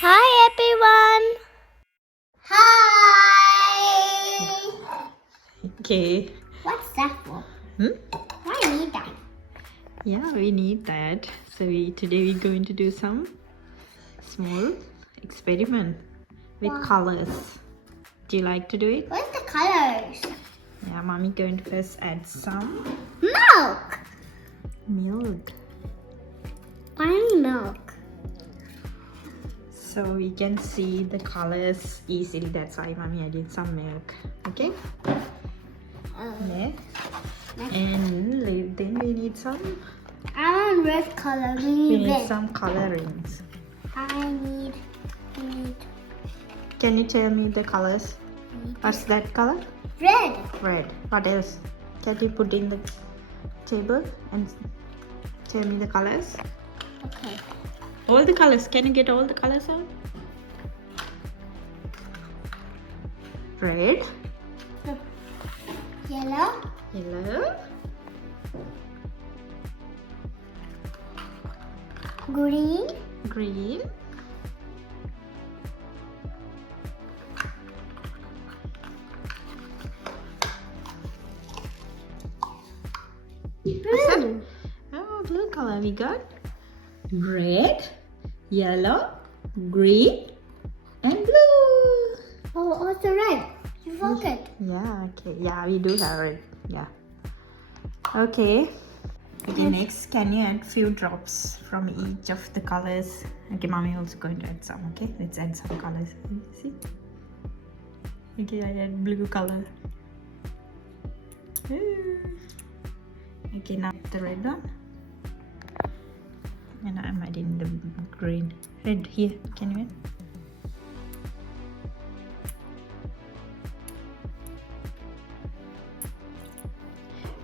Hi everyone. Hi. Okay. What's that for? Why do you need that? Yeah, we need that. So today we're going to do some small experiment with Wow. colors. Do you like to do it? What's the colors? Yeah, mommy going to first add some Milk. milk. Why milk? So we can see the colors easily. That's why mommy added some milk. Okay? Yeah. And then we need some. I want red color. We We need need red. some colorings. I need. Can you tell me the colors? What's that color? Red. Red. What else? Can you put in the table and tell me the colors? Okay. All the colors. Can you get all the colors out? Red. Yellow. Yellow. Green. Green. Blue. Oh, blue color we got. Red, yellow, green, and blue. Oh, also red. You forgot. Yeah, okay. Yeah, we do have red. Yeah. Okay. Okay, next, can you add few drops from each of the colors? Okay, mommy also going to add some. Okay, let's add some colors. See? Okay, I add blue color. Okay, now the red one. And I'm adding the green. Red here. Can you add?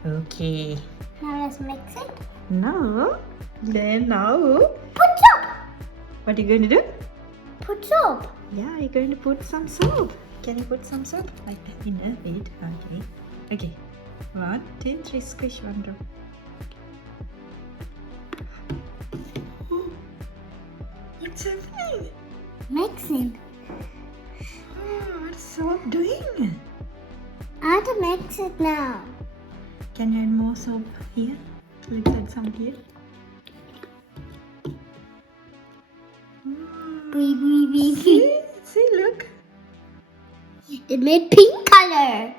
Okay. Now let's mix it. Now, now, Put soap. what are you going to do? Put soap. Yeah, you're going to put some soap. Can you put some soap? Like that in a bit. Okay. Okay. 1, 2, 3, squish one drop. What's happening? Mixing. Oh, what's soap doing? I have to mix it now. Can you add more soap here? Let's add some here. See, look. It made pink color.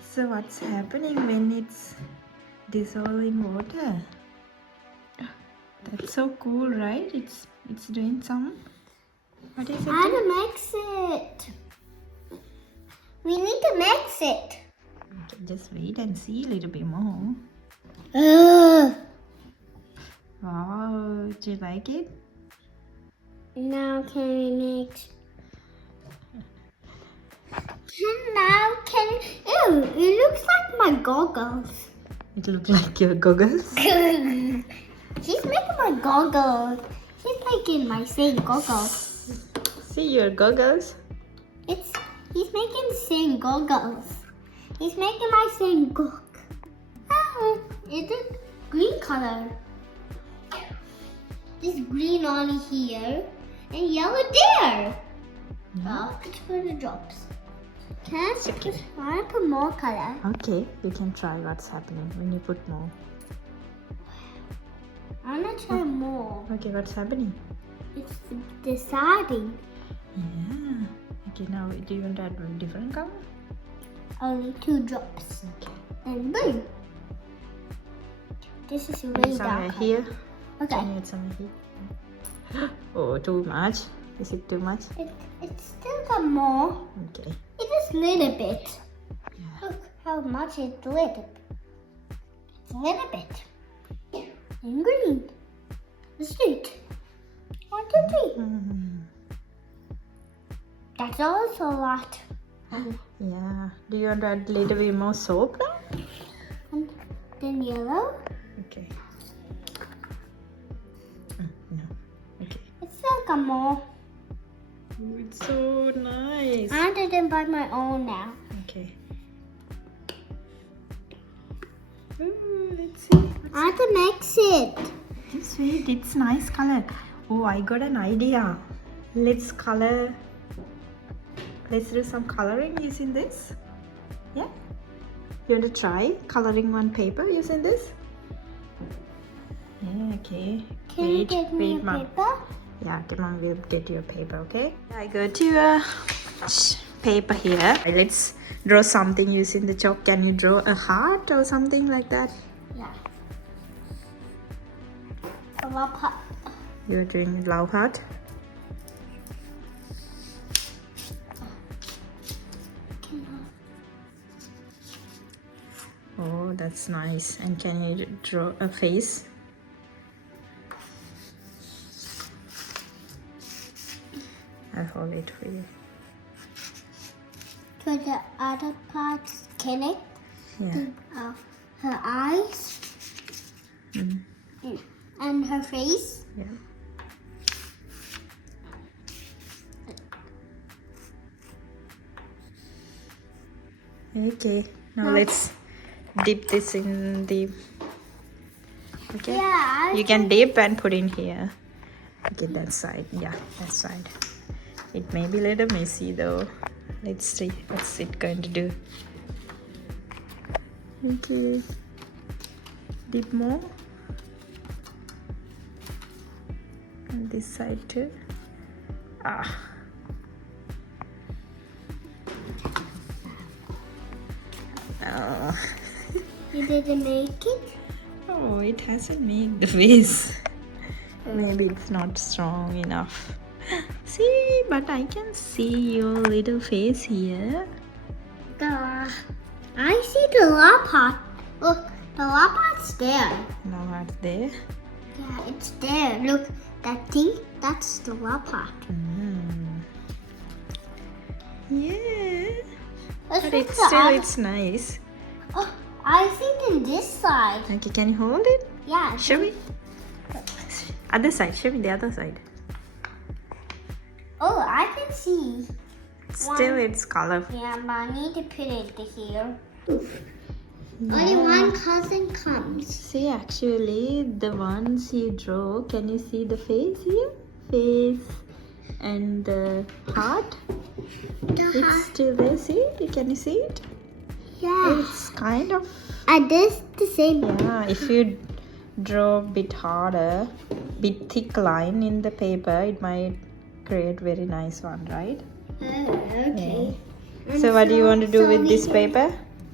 So what's happening when it's dissolving water? That's so cool, right? It's doing some. What is it? I have to mix it. We need to mix it. Okay, just wait and see a little bit more. Wow, do you like it? Now can we mix? Now can ew, it looks like my goggles. It looks like your goggles. She's making my goggles. She's making my same goggles. See your goggles? He's making the same goggles. He's making my same gog. Oh, it's a green color. There's green on here and yellow there. Oh, let's put the drops. Can I put more color? Okay, you can try what's happening when you put more. I'm gonna try more. Okay, what's happening? It's deciding. Yeah. Okay, now do you want to add a different color? Only 2 drops. Okay. And blue. This is Add really somewhere dark. here. Okay. Can you add somewhere here? Oh, too much. Is it too much? It's still got more. Okay. It is little bit. Yeah. Look how much it's little. It's a little bit. And green. Let's do it. 1, 2, 3. That's also a lot. Yeah. Do you want to add a little bit more soap now? And then yellow. Okay. No. Okay. It's still got more. Oh, it's so nice. I did it by my own now. Okay. Ooh, let's see. I have to mix it. Just wait. It's nice color. Oh, I got an idea. let's color. Let's do some coloring using this. Yeah? You want to try coloring on paper using this? Yeah, okay. Can you get me a Mom. paper? Yeah, okay, Mom will get you a paper, okay? I go to paper here. Let's draw something using the chalk. Can you draw a heart or something like that? Yeah. A love heart. You're doing love heart? Oh, that's nice. And can you draw a face? I'll hold it for you. For the other parts, can it? Yeah. Her eyes and her face. Yeah. Okay. Now let's dip this in the. Okay. Yeah. You can dip and put in here. Okay, that side. Yeah, that side. It may be a little messy though. Let's see what's it going to do. Okay. Dip more. And this side too. Ah. Oh. You didn't make it? Oh, it hasn't made the face. Maybe it's not strong enough. See, but I can see your little face here. I see the love heart. Look, the love heart's there. Now what's there? Yeah, it's there. Look, that thing, that's the love heart. Yeah. Let's But look it's the still, other- it's nice. Oh, I think in this side. Okay, can you hold it? Yeah. Show me. Other side, show me the other side. Oh, I can see. Still, it's colorful. Yeah, but I need to put it here. Only one cousin comes. See, actually, the ones you draw, can you see the face here? Face and the heart. It's still there, see? Can you see it? Yeah. It's kind of... And this the same. Yeah, if you draw a bit harder, bit thick line in the paper, it might create very nice one, right? Oh, okay. Yeah. So what do you want to do with this paper?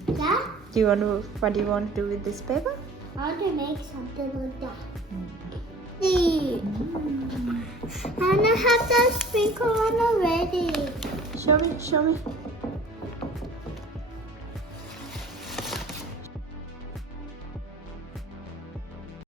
That? What do you want to do with this paper? I want to make something like that. See? And I have that sprinkle one already. Show me.